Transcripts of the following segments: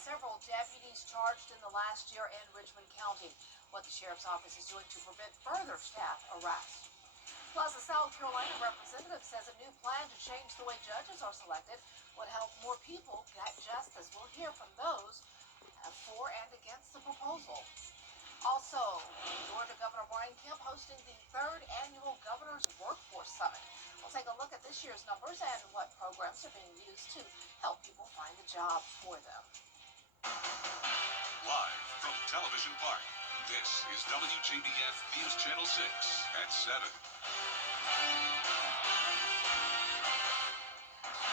Several deputies charged in the last year in Richmond County. What the sheriff's office is doing to prevent further staff arrests. Plus, a South Carolina representative says a new plan to change the way judges are selected would help more people get justice. We'll hear from those for and against the proposal. Also, Georgia Governor Brian Kemp hosting the 3rd annual Governor's Workforce Summit. We'll take a look at this year's numbers and what programs are being used to help people find a job for them. Live from Television Park, this is WJBF News Channel 6 at 7.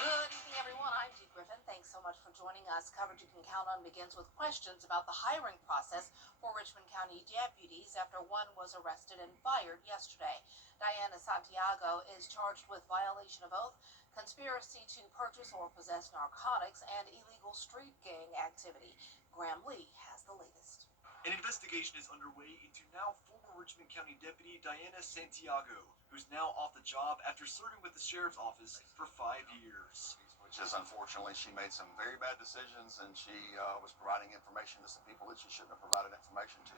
Good evening, everyone. I'm Dee Griffin. Thanks so much for joining us. Coverage you can count on begins with questions about the hiring process for Richmond County deputies after one was arrested and fired yesterday. Diana Santiago is charged with violation of oath, conspiracy to purchase or possess narcotics, and illegal street gang activity. Graham Lee has the latest. An investigation is underway into now former Richmond County Deputy Diana Santiago, who's now off the job after serving with the sheriff's office for 5 years. Which is, unfortunately, she made some very bad decisions, and she was providing information to some people that she shouldn't have provided information to.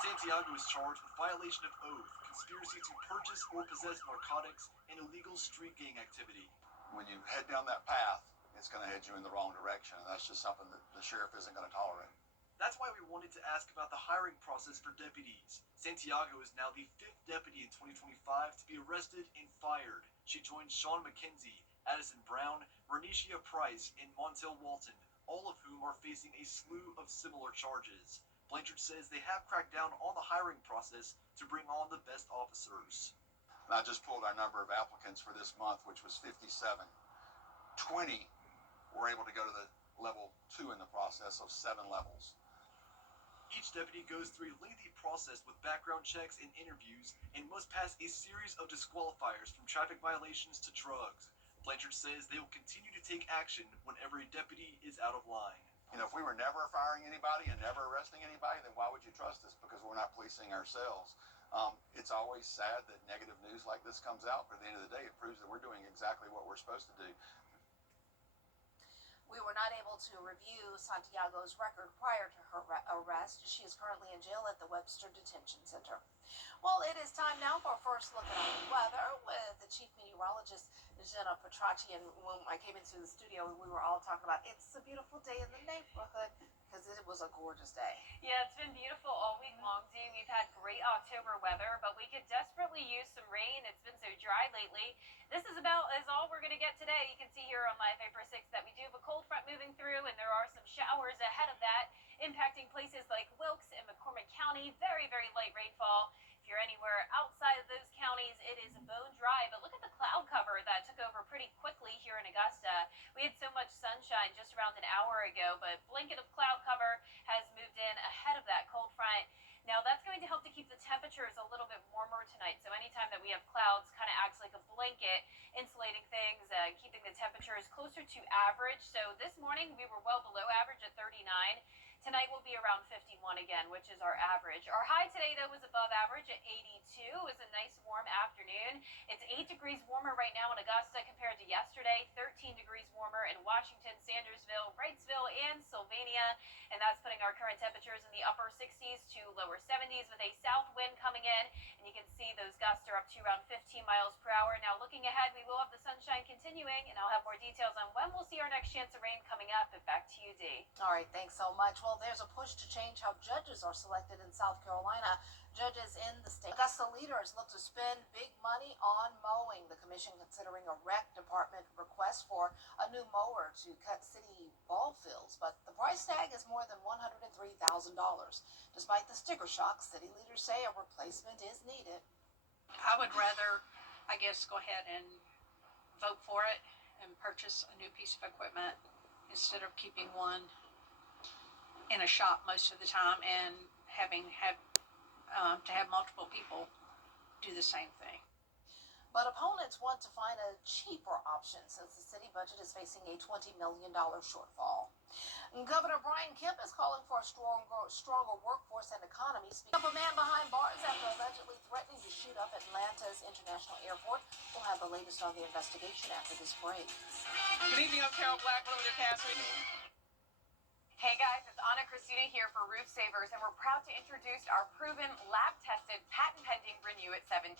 Santiago is charged with violation of oath, conspiracy to purchase or possess narcotics, and illegal street gang activity. When you head down that path, it's going to head you in the wrong direction, and that's just something that the sheriff isn't going to tolerate. That's why we wanted to ask about the hiring process for deputies. Santiago is now the 5th deputy in 2025 to be arrested and fired. She joined Sean McKenzie, Addison Brown, Renisha Price, and Montel Walton, all of whom are facing a slew of similar charges. Blanchard says they have cracked down on the hiring process to bring on the best officers. And I just pulled our number of applicants for this month, which was 57. 20 were able to go to the level 2 in the process of 7 levels. Each deputy goes through a lengthy process with background checks and interviews and must pass a series of disqualifiers from traffic violations to drugs. Blanchard says they will continue to take action whenever a deputy is out of line. You know, if we were never firing anybody and never arresting anybody, then why would you trust us? Because we're not policing ourselves. It's always sad that negative news like this comes out, but at the end of the day, it proves that we're doing exactly what we're supposed to do. We were not able to review Santiago's record prior to her arrest. She is currently in jail at the Webster Detention Center. Well, it is time now for our first look at our weather with the chief meteorologist, Jenna Petracci. And when I came into the studio, we were all talking about it's a beautiful day in the neighborhood because it was a gorgeous day. Yeah, it's been beautiful all week long, Dee. We've had great October weather, but we could desperately use some rain. It's been so dry lately. This is about as all we're going to get today. You can see here on Live 846 that we do have a cold front moving through, and there are some showers ahead of that, impacting places like Wilkes and McCormick County. Very, very light rainfall. If you're anywhere outside of those counties, it is bone dry. But look at the cloud cover that took over pretty quickly here in Augusta. We had so much sunshine just around an hour ago, but blanket of cloud cover has moved in ahead of that cold front. Now, that's going to help to keep the temperatures a little bit warmer tonight. So anytime that we have clouds, kind of acts like a blanket, insulating things, keeping the temperatures closer to average. So this morning, we were well below average at 39. Tonight will be around 51 again, which is our average. Our high today, though, was above average at 82. It was a nice warm afternoon. It's 8 degrees warmer right now in Augusta compared to yesterday, 13 degrees warmer in Washington, Sandersville, Wrightsville, and Sylvania. And that's putting our current temperatures in the upper 60s to lower 70s with a south wind coming in. And you can see those gusts are up to around 15 miles per hour. Now, looking ahead, we will have the sunshine continuing, and I'll have more details on when we'll see our next chance of rain coming up. And back to you, Dee. All right, thanks so much. Well, there's a push to change how judges are selected in South Carolina. Judges in the state. Augusta leaders look to spend big money on mowing. The commission considering a rec department request for a new mower to cut city ball fields, but the price tag is more than $103,000. Despite the sticker shock, city leaders say a replacement is needed. I would rather, I guess, go ahead and vote for it and purchase a new piece of equipment instead of keeping one in a shop most of the time and to have multiple people do the same thing. But opponents want to find a cheaper option since the city budget is facing a $20 million shortfall. Governor Brian Kemp is calling for a stronger workforce and economy. Speaking of a man behind bars after allegedly threatening to shoot up Atlanta's International Airport, we'll have the latest on the investigation after this break. Good evening, I'm Carol Black, over the past week. Hey guys, it's Anna Christina here for Roof Savers, and we're proud to introduce our proven, lab-tested, patent-pending Renew at 17,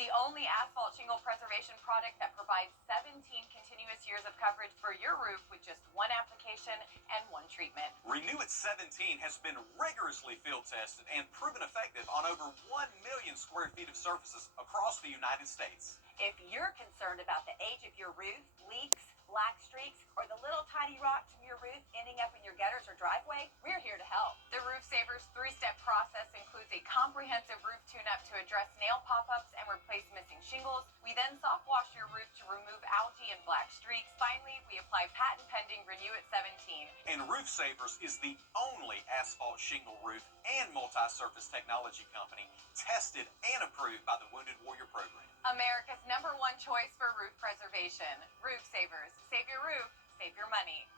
the only asphalt shingle preservation product that provides 17 continuous years of coverage for your roof with just one application and one treatment. Renew at 17 has been rigorously field tested and proven effective on over 1 million square feet of surfaces across the United States. If you're concerned about the age of your roof, leaks, black streaks, or the little tiny rocks from your roof ending up in your gutters or driveway, we're here to help. The Roof Savers 3-step process includes a comprehensive roof tune-up to address nail pop-ups and replace missing shingles. We then soft wash your roof to remove algae and black streaks. Finally, we apply patent-pending Renew at 17. And Roof Savers is the only asphalt shingle roof and multi-surface technology company tested and approved by the Wounded Warrior Program. America's #1 choice for roof preservation. Roof Savers. Save your roof, save your money.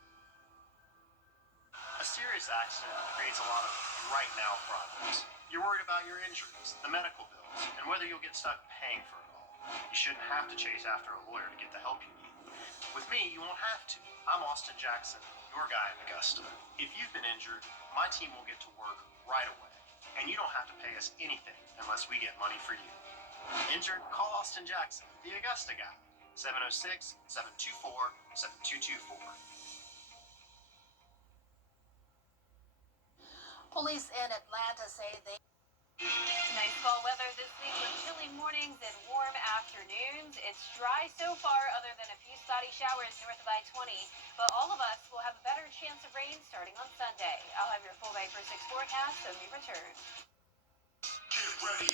A serious accident creates a lot of right now problems. You're worried about your injuries, the medical bills, and whether you'll get stuck paying for it all. You shouldn't have to chase after a lawyer to get the help you need. With me, you won't have to. I'm Austin Jackson, your guy in Augusta. If you've been injured, my team will get to work right away, and you don't have to pay us anything unless we get money for you. Injured? Call Austin Jackson, the Augusta guy. 706-724-7224. Police in Atlanta say they Nice fall weather this week with chilly mornings and warm afternoons. It's dry so far, other than a few spotty showers north of I-20. But all of us will have a better chance of rain starting on Sunday. I'll have your full Viper 6 forecast when we return. Get ready.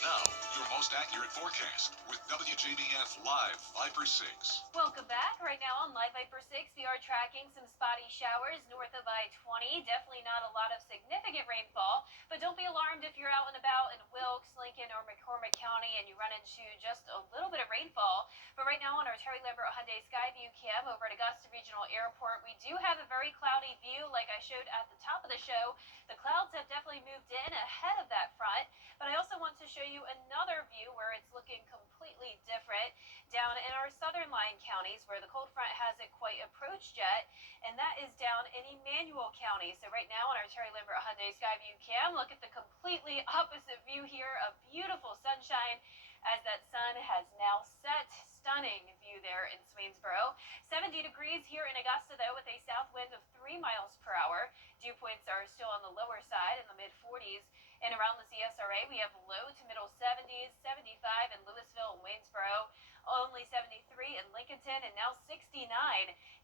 Now, your most accurate forecast with WJBF Live Viper 6. Welcome back. Right now on Live Viper 6, we are tracking some spotty showers north of I-20. Definitely not a lot of significant rainfall, but don't be alarmed if you're out and about in Wilkes, Lincoln, or McCormick County and you run into just a little bit of rainfall. But right now on our Terry Lambert Hyundai Skyview cam over at Augusta Regional Airport, we do have a very cloudy view like I showed at the top of the show. The clouds have definitely moved in ahead of that front, but I also want to show you another view where it's looking completely different down in our southern line counties where the cold front hasn't quite approached yet, and that is down in Emmanuel County. So right now on our Terry Lambert Hyundai Skyview cam, look at the completely opposite view here of beautiful sunshine as that sun has now set. Stunning view there in Swainsboro. 70 degrees here in Augusta, though, with a south wind of 3 miles per hour. Dew points are still on the lower side in the mid-40s. And around the CSRA, we have low to middle 70s, 75 in Louisville and Waynesboro, only 73 in Lincolnton, and now 69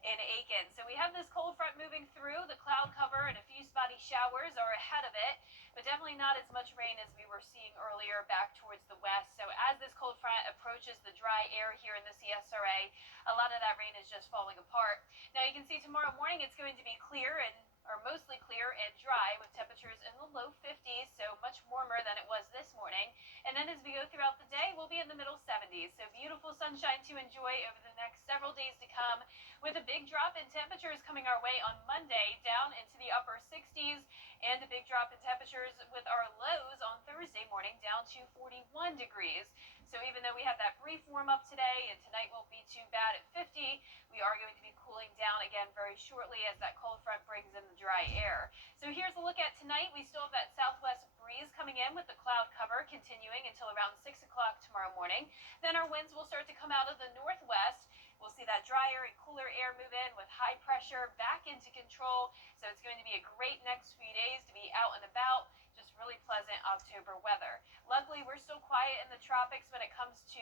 in Aiken. So we have this cold front moving through. The cloud cover and a few spotty showers are ahead of it, but definitely not as much rain as we were seeing earlier back towards the west. So as this cold front approaches the dry air here in the CSRA, a lot of that rain is just falling apart. Now you can see tomorrow morning it's going to be clear or mostly clear and dry with temperatures in the low 50s, so much warmer than it was this morning. And then as we go throughout the day, we'll be in the middle 70s. So beautiful sunshine to enjoy over the next several days to come, with a big drop in temperatures coming our way on Monday down into the upper 60s, and a big drop in temperatures with our lows on Thursday morning down to 41 degrees. So even though we have that brief warm up today and tonight won't be too bad at 50, we are going to be cooling down again very shortly as that cold front brings in the dry air. So here's a look at tonight. We still have that southwest breeze coming in with the cloud cover continuing until around 6 o'clock tomorrow morning. Then our winds will start to come out of the northwest. We'll see that drier and cooler air move in with high pressure back into control. So it's going to be a great next few days to be out and about. Just really pleasant October weather. Luckily, we're still quiet in the tropics when it comes to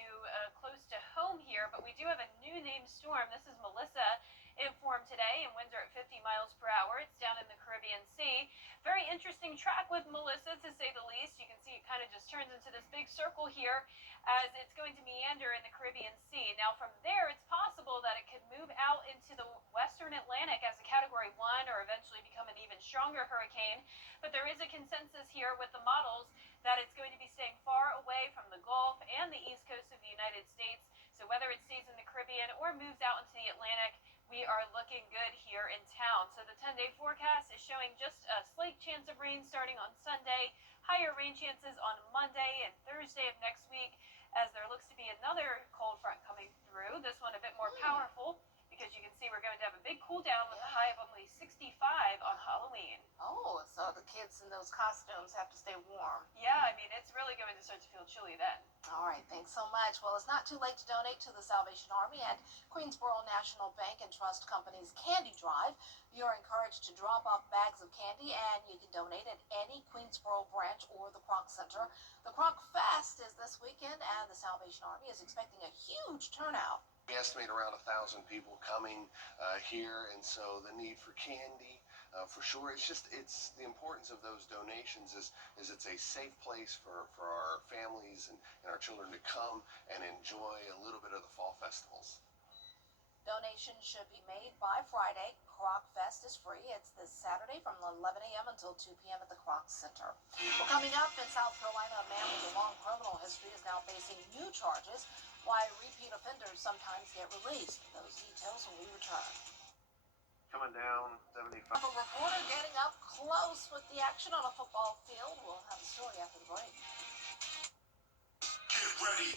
close to home here, but we do have a new named storm. This is Melissa. It formed today, and winds are at 50 miles per hour. It's down in the Caribbean Sea. Very interesting track with Melissa, to say the least. You can see it kind of just turns into this big circle here as it's going to meander in the Caribbean Sea. Now, from there, it's possible that it could move out into the western Atlantic as a Category 1 or eventually become an even stronger hurricane. But there is a consensus here with the models that it's going to be staying far away from the Gulf and the east coast of the United States. So whether it stays in the Caribbean or moves out into the Atlantic, we are looking good here in town. So the 10-day forecast is showing just a slight chance of rain starting on Sunday, higher rain chances on Monday and Thursday of next week, as there looks to be another cold front coming through, this one a bit more powerful, because you can see we're going to have a big cool down with a high of only 65 on Halloween. Oh, so the kids in those costumes have to stay warm. Yeah, I mean, it's really going to start to feel chilly then. All right, thanks so much. Well, it's not too late to donate to the Salvation Army and Queensboro National Bank and Trust Company's Candy Drive. You're encouraged to drop off bags of candy, and you can donate at any Queensboro branch or the Croc Center. The Croc Fest is this weekend, and the Salvation Army is expecting a huge turnout. We estimate around 1,000 people coming here, and so the need for candy, for sure. It's the importance of those donations is it's a safe place for our families and our children to come and enjoy a little bit of the fall festivals. Donations should be made by Friday. Croc Fest is free. It's this Saturday from 11 a.m. until 2 p.m. at the Croc Center. Well, coming up in South Carolina, a man with a long criminal history is now facing new charges. Why repeat offenders sometimes get released. Those details when we return. Coming down 75. A reporter getting up close with the action on a football field. We'll have the story after the break. Get ready.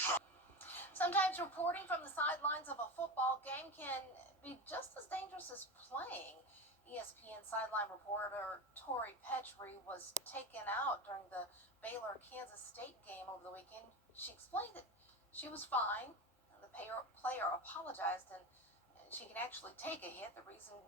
Sometimes reporting from the sidelines of a football game can be just as dangerous as playing. ESPN sideline reporter Tori Petrie was taken out during the Baylor-Kansas State game over the weekend. She explained that she was fine. The player apologized, and she can actually take a hit. The reason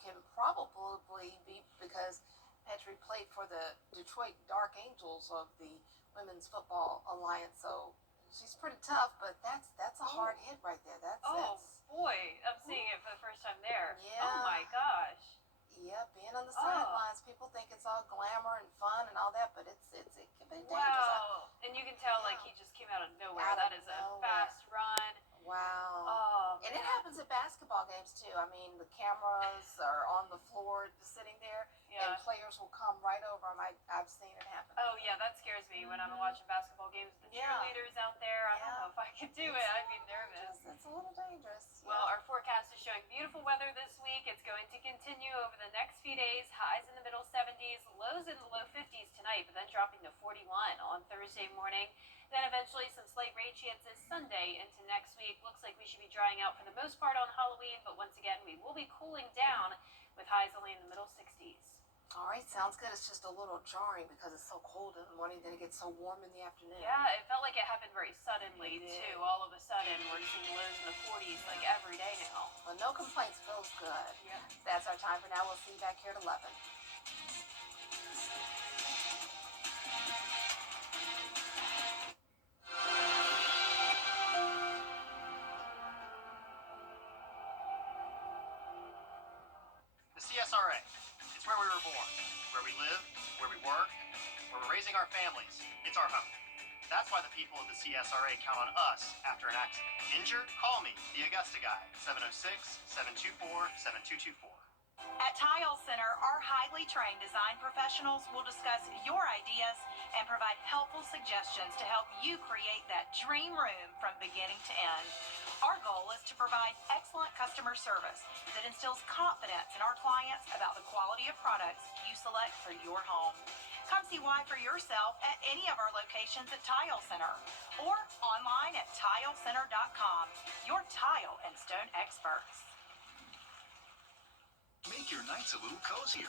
can probably be because Petrie played for the Detroit Dark Angels of the Women's Football Alliance, so she's pretty tough, but that's a hard hit right there. That's Boy, I'm seeing it for the first time there. Yeah. Oh my gosh. Yeah, being on the sidelines, people think it's all glamour and fun and all that, but it can be dangerous. Wow. And you can tell like he just came out of nowhere. That is a fast run. Wow. Oh, and it happens at basketball games too. I mean, the cameras are on the floor just sitting there, and players will come right over them. I've seen it happen. Oh yeah, that scares me when I'm watching basketball games with the cheerleaders out there. I don't know if I could do it. I'd be nervous. It's a little dangerous. Well, our forecast is showing beautiful weather this week. It's going to continue over the next few days. Highs in the middle 70s, lows in the low 50s tonight, but then dropping to 41 on Thursday morning. Then eventually some slight rain chances Sunday into next week. Looks like we should be drying out for the most part on Halloween, but once again, we will be cooling down with highs only in the middle 60s. All right, sounds good. It's just a little jarring because it's so cold in the morning, then it gets so warm in the afternoon. Yeah, it felt like it happened very suddenly, too. All of a sudden, we're seeing lows in the 40s like every day now. Well, no complaints. Feels good. Yeah. That's our time for now. We'll see you back here at 11. The CSRA. It's where we were born, where we live, where we work, where we're raising our families. It's our home. That's why the people of the CSRA count on us after an accident. Injured? Call me, the Augusta Guy, 706-724-7224. At Tile Center, our highly trained design professionals will discuss your ideas and provide helpful suggestions to help you create that dream room from beginning to end. Our goal is to provide excellent customer service that instills confidence in our clients about the quality of products you select for your home. Come see why for yourself at any of our locations at Tile Center or online at tilecenter.com. Your tile and stone experts. Make your nights a little cozier